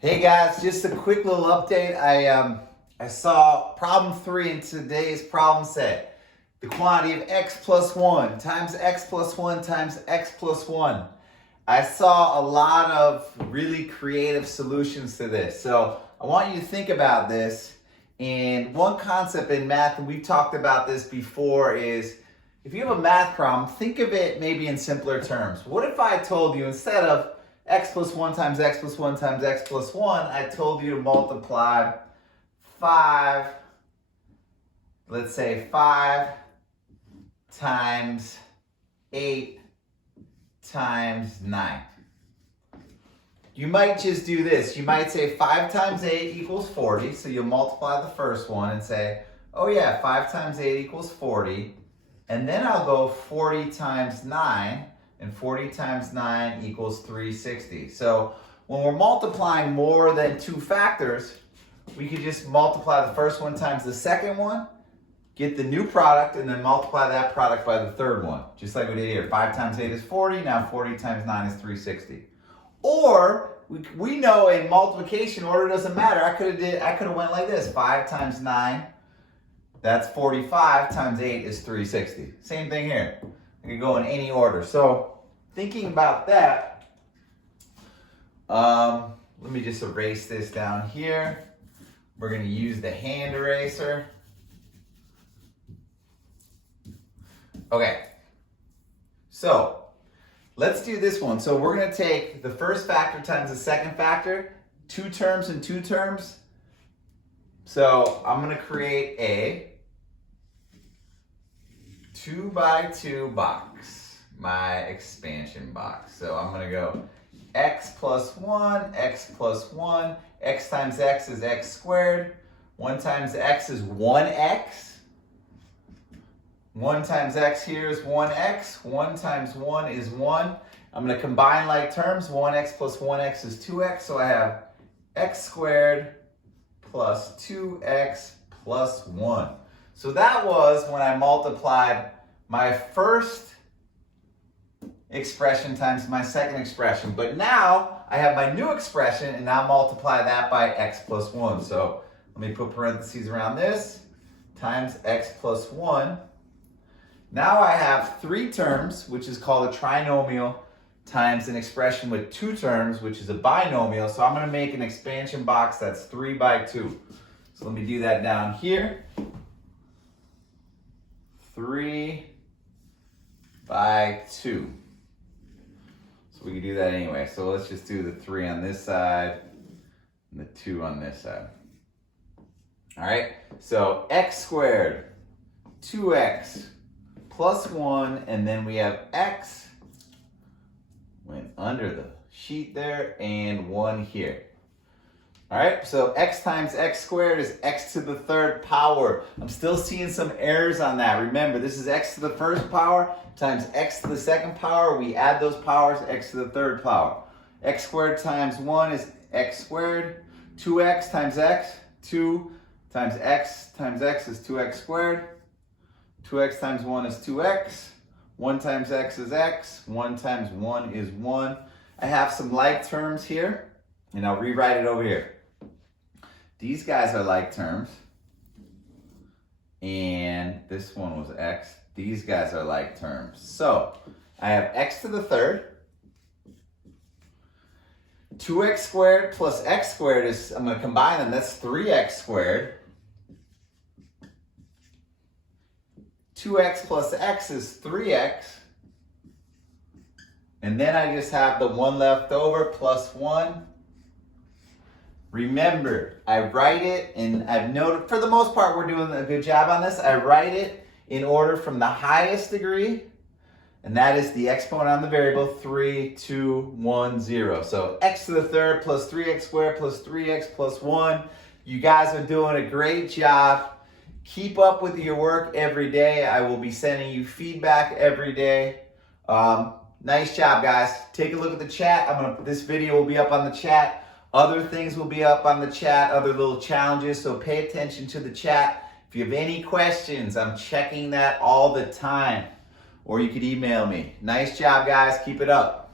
Hey guys, just a quick little update. I saw problem 3 in today's problem set. The quantity of x plus 1 times x plus 1 times x plus 1. I saw a lot of really creative solutions to this. So I want you to think about this. And one concept in math, and we've talked about this before, is if you have a math problem, think of it maybe in simpler terms. What if I told you instead of x plus 1 times x plus 1 times x plus 1, I told you to multiply 5, let's say 5 times 8 times 9. You might just do this. You might say 5 times 8 equals 40, so you'll multiply the first one and say, oh yeah, 5 times 8 equals 40, and then I'll go 40 times 9, and 40 times 9 equals 360. So when we're multiplying more than two factors, we could just multiply the first one times the second one, get the new product, and then multiply that product by the third one. Just like we did here. 5 times 8 is 40, now 40 times 9 is 360. Or we know in multiplication order doesn't matter. I could have went like this. 5 times 9, that's 45, times 8 is 360. Same thing here. I could go in any order. So thinking about that, let me just erase this down here. We're going to use the hand eraser. Okay, so let's do this one. So we're going to take the first factor times the second factor, two terms and two terms. So I'm going to create a 2 by 2 box, my expansion box. So I'm going to go x plus 1, x plus 1, x times x is x squared, 1 times x is 1x, 1 times x here is 1x, 1 times 1 is 1. I'm going to combine like terms, 1x plus 1x is 2x, so I have x squared plus 2x plus 1. So that was when I multiplied my first expression times my second expression. But now I have my new expression, and now multiply that by x plus 1. So let me put parentheses around this, times x plus 1. Now I have 3 terms, which is called a trinomial, times an expression with 2 terms, which is a binomial. So I'm going to make an expansion box that's 3 by 2. So let me do that down here. 3 by 2. So we can do that anyway. So let's just do the 3 on this side and the 2 on this side. All right, so x squared, 2x plus 1, and then we have x, went under the sheet there, and 1 here. All right, so x times x squared is x to the third power. I'm still seeing some errors on that. Remember, this is x to the first power times x to the second power. We add those powers, x to the third power. X squared times 1 is x squared. 2x times x, 2 times x is 2x squared. 2x times 1 is 2x. 1 times x is x. 1 times 1 is 1. I have some like terms here, and I'll rewrite it over here. These guys are like terms, and this one was x. These guys are like terms. So I have x to the third. 2x squared plus x squared is, I'm going to combine them, that's 3x squared. 2x plus x is 3x. And then I just have the 1 left over plus 1. Remember, I write it, and I've noted, for the most part, we're doing a good job on this. I write it in order from the highest degree, and that is the exponent on the variable, 3, 2, 1, 0. So x to the third plus 3x squared plus 3x plus 1. You guys are doing a great job. Keep up with your work every day. I will be sending you feedback every day. Nice job, guys. Take a look at the chat. This video will be up on the chat. Other things will be up on the chat, other little challenges, so pay attention to the chat. If you have any questions, I'm checking that all the time. Or you could email me. Nice job, guys. Keep it up.